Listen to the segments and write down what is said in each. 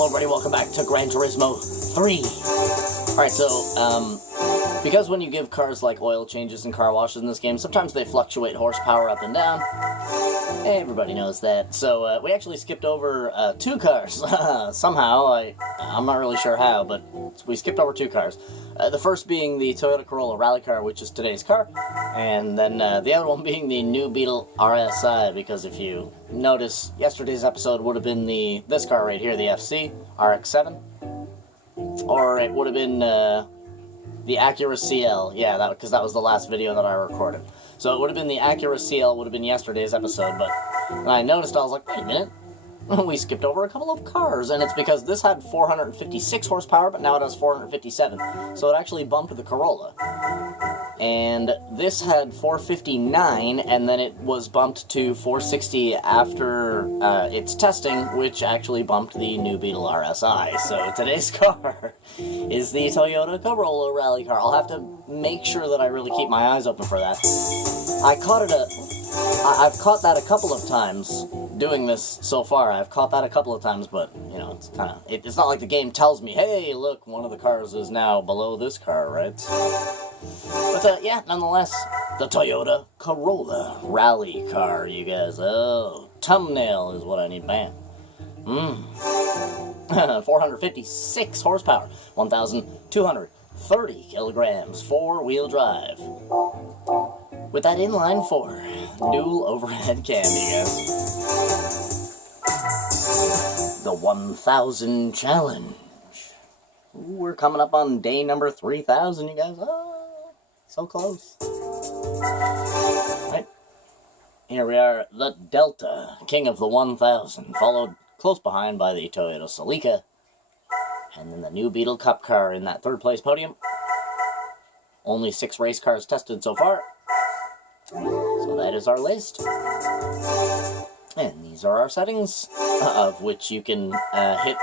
Hello everybody, welcome back to Gran Turismo 3. Alright, so, because when you give cars like oil changes and car washes in this game, sometimes they fluctuate horsepower up and down. Everybody knows that. So, we actually skipped over 2 cars. Somehow, I'm not really sure how, but we skipped over 2 cars. The first being the Toyota Corolla rally car, which is today's car, and then the other one being the new Beetle RSI, because if you notice, yesterday's episode would have been this car right here, the FC RX-7, or it would have been the Acura CL, yeah, because that was the last video that I recorded. So it would have been the Acura CL, would have been yesterday's episode, but when I noticed, I was like, wait a minute, we skipped over a couple of cars, and it's because this had 456 horsepower, but now it has 457, so it actually bumped the Corolla. And this had 459, and then it was bumped to 460 after its testing, which actually bumped the new Beetle RSI. So today's car is the Toyota Corolla rally car. I'll have to make sure that I really keep my eyes open for that. I've caught that a couple of times doing this so far. I've caught that a couple of times, but, you know, it's kind of, it's not like the game tells me, hey, look, one of the cars is now below this car, right? But, yeah, nonetheless, the Toyota Corolla rally car, you guys. Oh, thumbnail is what I need, man. 456 horsepower, 1,230 kilograms, 4-wheel drive. With that inline 4, dual overhead cam, you guys. The 1,000 challenge. Ooh, we're coming up on day number 3,000, you guys. Oh, so close. Right. Here we are, the Delta, king of the 1,000, followed close behind by the Toyota Celica, and then the new Beetle Cup car in that 3rd place podium. Only 6 race cars tested so far. So that is our list. And these are our settings, of which you can hit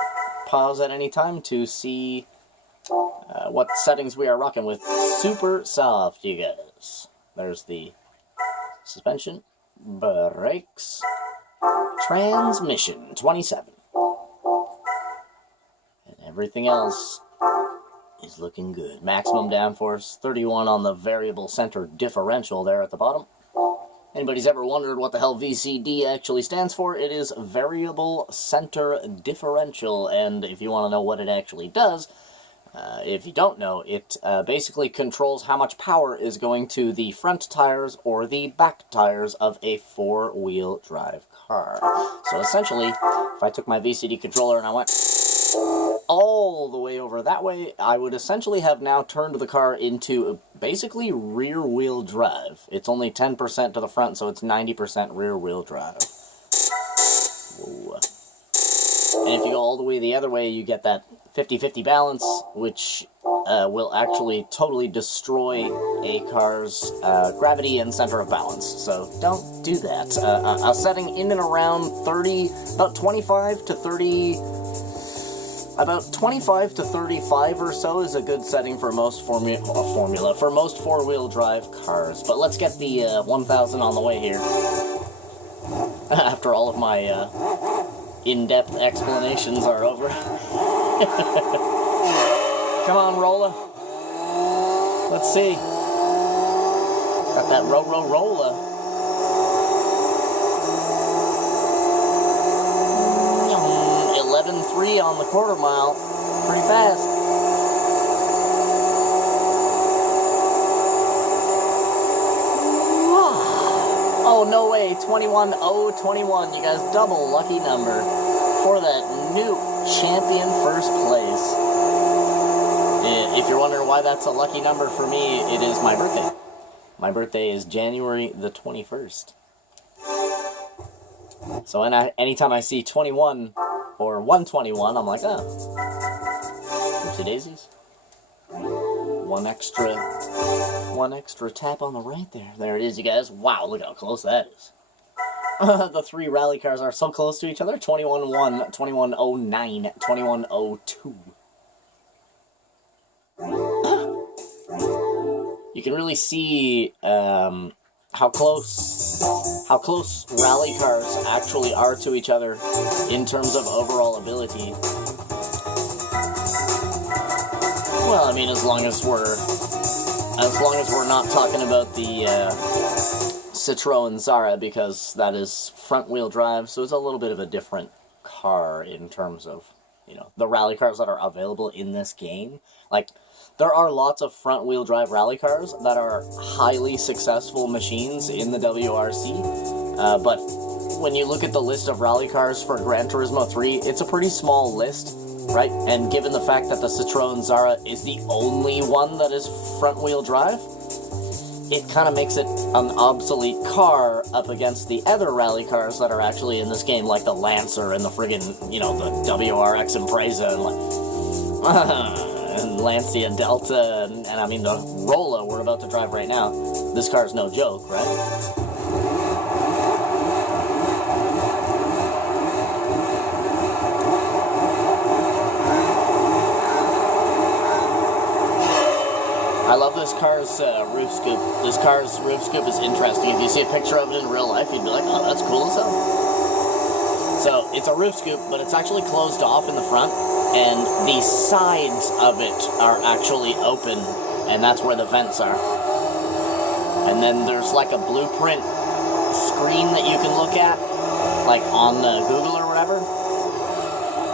pause at any time to see what settings we are rocking with. Super soft, you guys. There's the suspension, brakes, transmission, 27. And everything else is looking good. Maximum downforce, 31 on the variable center differential there at the bottom. Anybody's ever wondered what the hell VCD actually stands for? It is variable center differential, and if you want to know what it actually does, if you don't know, it basically controls how much power is going to the front tires or the back tires of a 4-wheel drive car. So essentially, if I took my VCD controller and I went all the way over that way, I would essentially have now turned the car into basically rear-wheel drive. It's only 10% to the front, so it's 90% rear-wheel drive. Whoa. And if you go all the way the other way, you get that 50-50 balance, which will actually totally destroy a car's gravity and center of balance. So don't do that. A setting in and around 30, about 25 to 30... About 25 to 35 or so is a good setting for most for most 4-wheel drive cars. But let's get the 1,000 on the way here. After all of my in-depth explanations are over. Come on, Rolla. Let's see. Got that Rolla. 11.3 on the quarter mile. Pretty fast. Oh, no way. 21.021. You guys, double lucky number for that new champion 1st place. If you're wondering why that's a lucky number for me, it is my birthday. My birthday is January the 21st. So anytime I see 21... or 121, I'm like, oh, oopsie daisies. One extra tap on the right there. There it is, you guys. Wow, look how close that is. The 3 rally cars are so close to each other. 21.1, 21.09, 21.02. You can really see how close rally cars actually are to each other in terms of overall ability. Well, I mean, as long as we're not talking about the Citroën Zara, because that is front-wheel drive, so it's a little bit of a different car in terms of, you know, the rally cars that are available in this game. Like, there are lots of front-wheel drive rally cars that are highly successful machines in the WRC, but when you look at the list of rally cars for Gran Turismo 3, it's a pretty small list, right? And given the fact that the Citroën Zara is the only one that is front-wheel drive, it kind of makes it an obsolete car up against the other rally cars that are actually in this game, like the Lancer and the friggin', you know, the WRX Impreza and and Lancia Delta, and I mean the Corolla we're about to drive right now. This car's no joke, right? I love this car's roof scoop. This car's roof scoop is interesting. If you see a picture of it in real life, you'd be like, oh, that's cool as hell. So, it's a roof scoop, but it's actually closed off in the front, and the sides of it are actually open, and that's where the vents are. And then there's like a blueprint screen that you can look at, like on Google or whatever,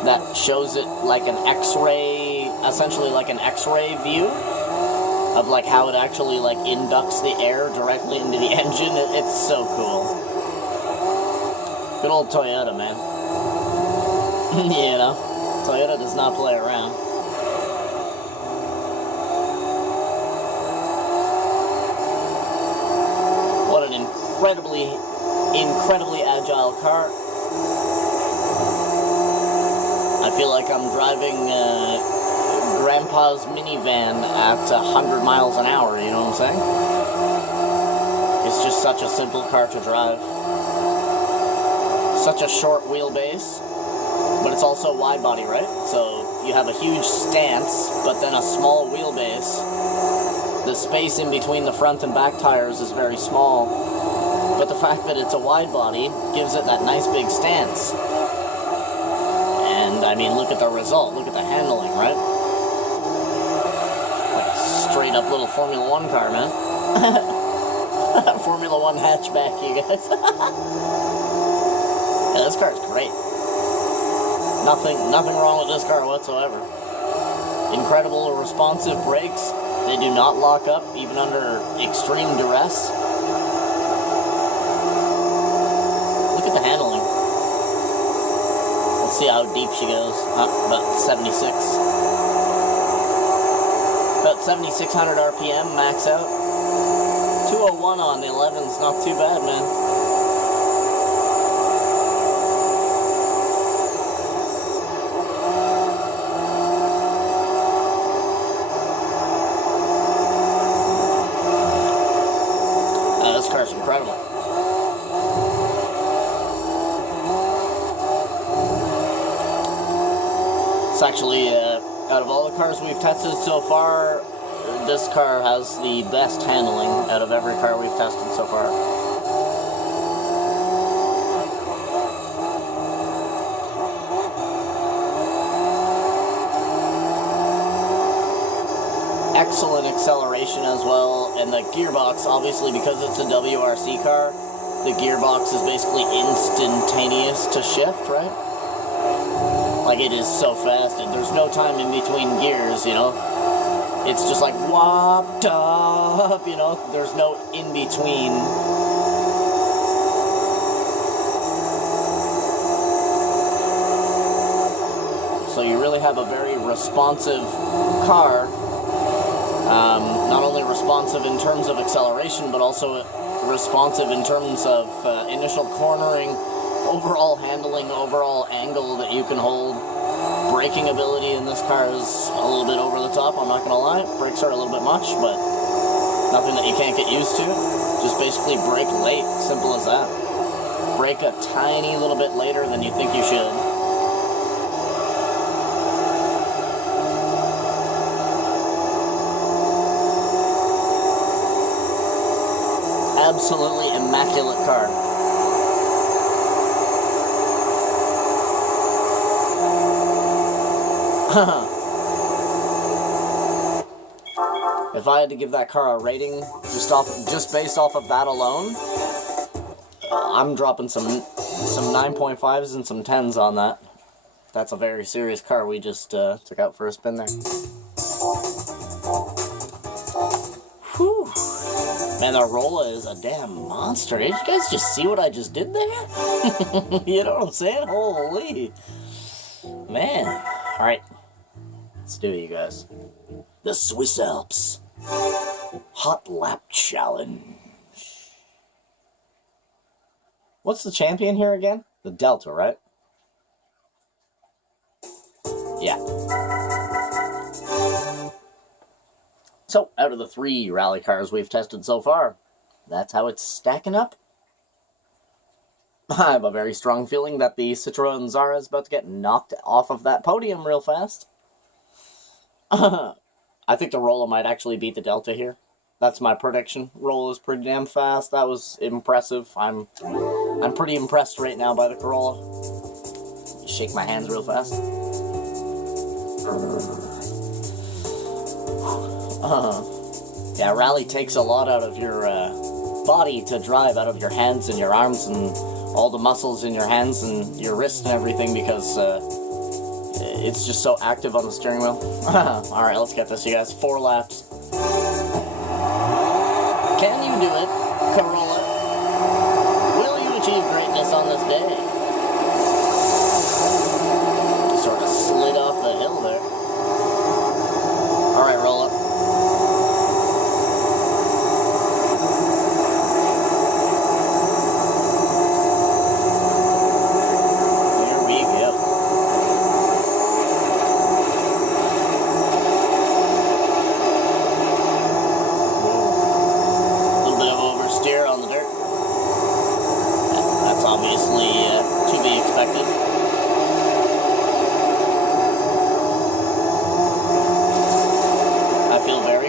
that shows it like an X-ray, essentially like an X-ray view of like how it actually like inducts the air directly into the engine. It's so cool. Good old Toyota, man. You know, Toyota does not play around. What an incredibly agile car. I feel like I'm driving Grandpa's minivan at 100 miles an hour, you know what I'm saying? It's just such a simple car to drive. Such a short wheelbase, but it's also wide body, right? So you have a huge stance, but then a small wheelbase. The space in between the front and back tires is very small, but the fact that it's a wide body gives it that nice big stance. And I mean, look at the result, look at the handling, right? Like a straight up little Formula 1 car, man. Formula 1 hatchback, you guys. Yeah, this car's great. Nothing wrong with this car whatsoever. Incredible responsive brakes. They do not lock up, even under extreme duress. Look at the handling. Let's see how deep she goes. About 76. About 7,600 RPM, max out. 201 on the 11's not too bad, man. This car's incredible. It's actually, out of all the cars we've tested so far, this car has the best handling out of every car we've tested so far. Excellent acceleration as well, and the gearbox, obviously because it's a WRC car, the gearbox is basically instantaneous to shift, right? Like, it is so fast, and there's no time in between gears, you know? It's just like, whopped up, you know? There's no in-between. So you really have a very responsive car. Not only responsive in terms of acceleration, but also responsive in terms of initial cornering, overall handling, overall angle that you can hold. Braking ability in this car is a little bit over the top, I'm not gonna lie. Brakes are a little bit much, but nothing that you can't get used to. Just basically brake late, simple as that. Brake a tiny little bit later than you think you should. absolutely immaculate car. If I had to give that car a rating just based off of that alone, I'm dropping some 9.5s and some 10s on that. That's a very serious car we just took out for a spin there. Whew. Man, the Corolla is a damn monster. Did you guys just see what I just did there? You know what I'm saying? Holy. Man. Alright. Let's do it, you guys. The Swiss Alps Hot Lap Challenge. What's the champion here again? The Delta, right? Yeah. So, out of the 3 rally cars we've tested so far, that's how it's stacking up. I have a very strong feeling that the Citroën Zara is about to get knocked off of that podium real fast. I think the Corolla might actually beat the Delta here. That's my prediction. Corolla's pretty damn fast. That was impressive. I'm pretty impressed right now by the Corolla. Shake my hands real fast. Yeah, rally takes a lot out of your body to drive, out of your hands and your arms and all the muscles in your hands and your wrists and everything, because it's just so active on the steering wheel. Alright, let's get this, you guys. 4 laps. Can you do it, Corolla? Will you achieve greatness on this day? Sort of slid off the hill there. Alright, roll up.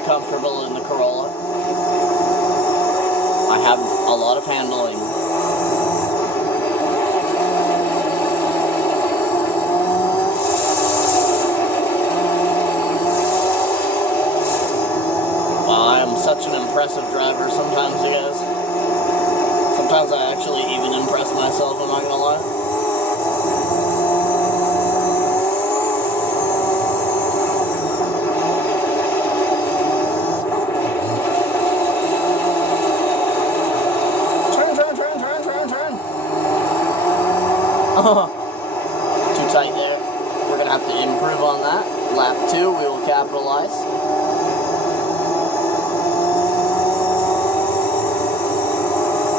Comfortable in the Corolla. I have a lot of handling. Wow, I am such an impressive driver sometimes, you guys. Sometimes I actually even impress myself, I'm not gonna lie. Too tight there. We're going to have to improve on that. Lap 2, we will capitalize.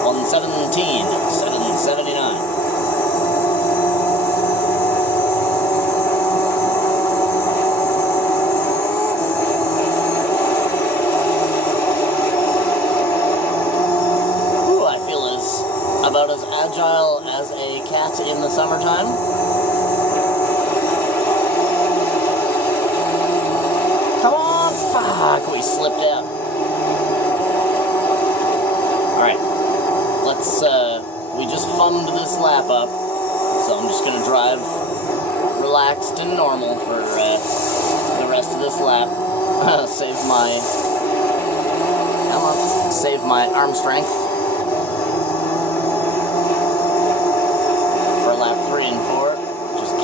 $117.779. About as agile as a cat in the summertime. Come on, fuck, we slipped out. Alright, let's, we just thumbed this lap up, so I'm just gonna drive relaxed and normal for the rest of this lap. Save my arm strength.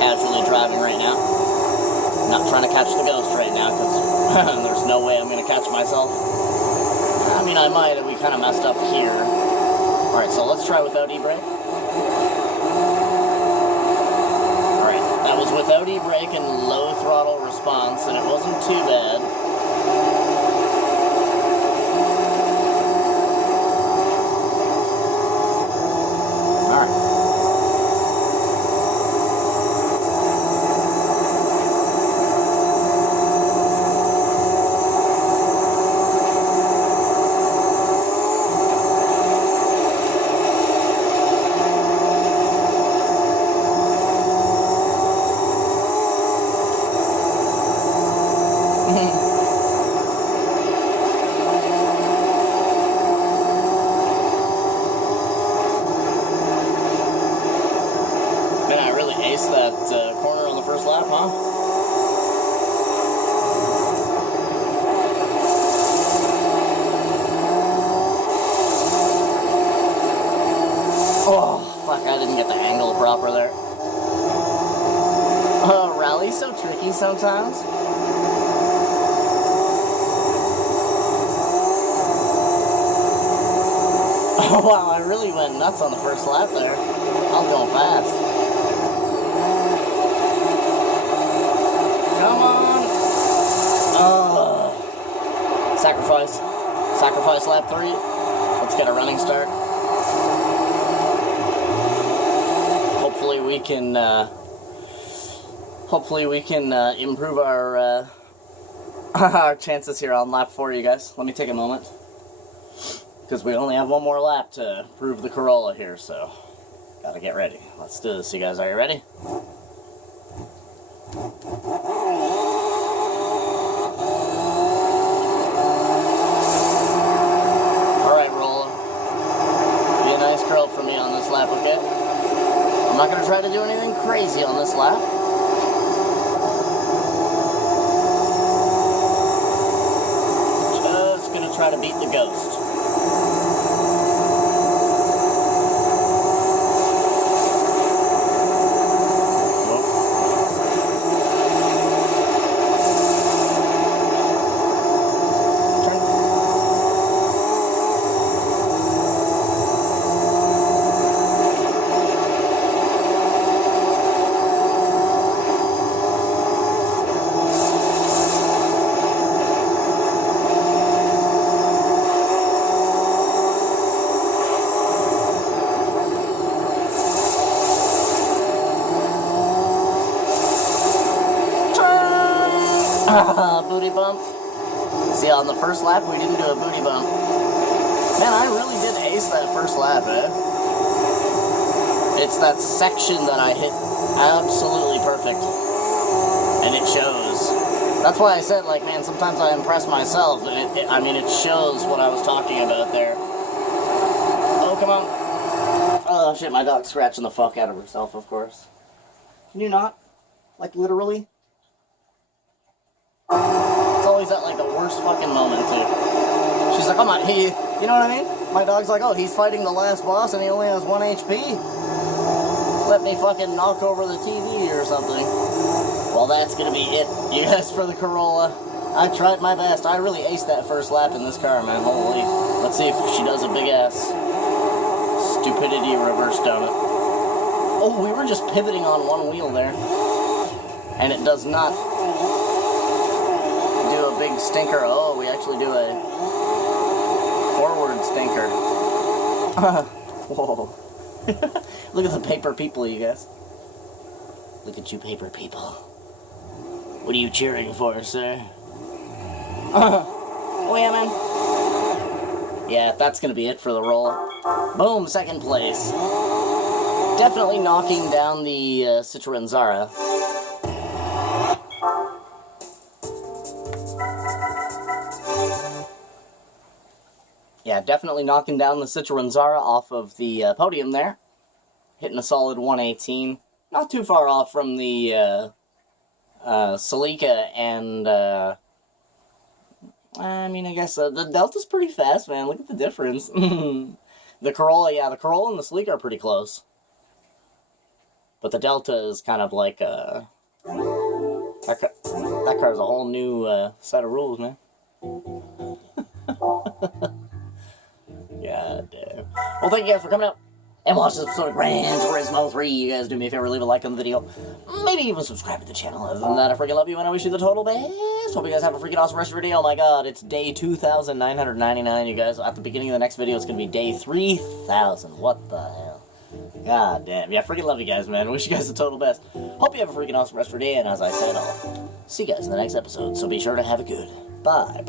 Casually driving right now. Not trying to catch the ghost right now, because there's no way I'm going to catch myself. I mean, I might, we kind of messed up here. Alright, so let's try without e-brake. Alright, that was without e-brake and low throttle response, and it wasn't too bad. lap, huh? Oh, fuck, I didn't get the angle proper there. Oh, rally's so tricky sometimes. Oh, wow, I really went nuts on the first lap there. I was going fast. Come on. Sacrifice. Sacrifice lap 3. Let's get a running start. Hopefully we can improve our our chances here on lap 4, you guys. Let me take a moment, because we only have one more lap to prove the Corolla here, so gotta get ready. Let's do this, you guys. Are you ready? Alright, Rolla. Be a nice girl for me on this lap, okay? I'm not gonna try to do anything crazy on this lap. Just gonna try to beat the ghost. Booty bump. See, on the first lap, we didn't do a booty bump. Man, I really did ace that first lap, eh? It's that section that I hit absolutely perfect. And it shows. That's why I said, like, man, sometimes I impress myself, and it shows what I was talking about there. Oh, come on. Oh, shit, my dog's scratching the fuck out of herself, of course. Can you not? Like, literally? It's always at, like, the worst fucking moment, too. She's like, come on, you know what I mean? My dog's like, oh, he's fighting the last boss and he only has 1 HP. Let me fucking knock over the TV or something. Well, that's gonna be it, you guys, for the Corolla. I tried my best. I really aced that first lap in this car, man. Holy. Let's see if she does a big-ass stupidity reverse donut. Oh, we were just pivoting on one wheel there. And it does not do a big stinker. Oh, we actually do a forward stinker. Whoa. Look at the paper people, you guys. Look at you paper people. What are you cheering for, sir? Oh yeah, man. Yeah, that's gonna be it for the roll. Boom, second place. Definitely knocking down the Citroen Zara. Yeah, definitely knocking down the Citroen Zara off of the podium there. Hitting a solid 118. Not too far off from the Celica and, I mean, I guess the Delta's pretty fast, man. Look at the difference. The Corolla, yeah, the Corolla and the Celica are pretty close. But the Delta is kind of like, that car's a whole new set of rules, man. God damn. Well, thank you guys for coming out and watch this episode of Gran Turismo 3. You guys do me a favor, leave a like on the video. Maybe even subscribe to the channel. Other than that, I freaking love you and I wish you the total best. Hope you guys have a freaking awesome rest of your day. Oh my god, it's day 2,999, you guys. At the beginning of the next video, it's going to be day 3,000. What the hell? God damn. Yeah, freaking love you guys, man. Wish you guys the total best. Hope you have a freaking awesome rest of your day. And as I said, I'll see you guys in the next episode. So be sure to have a good. Bye.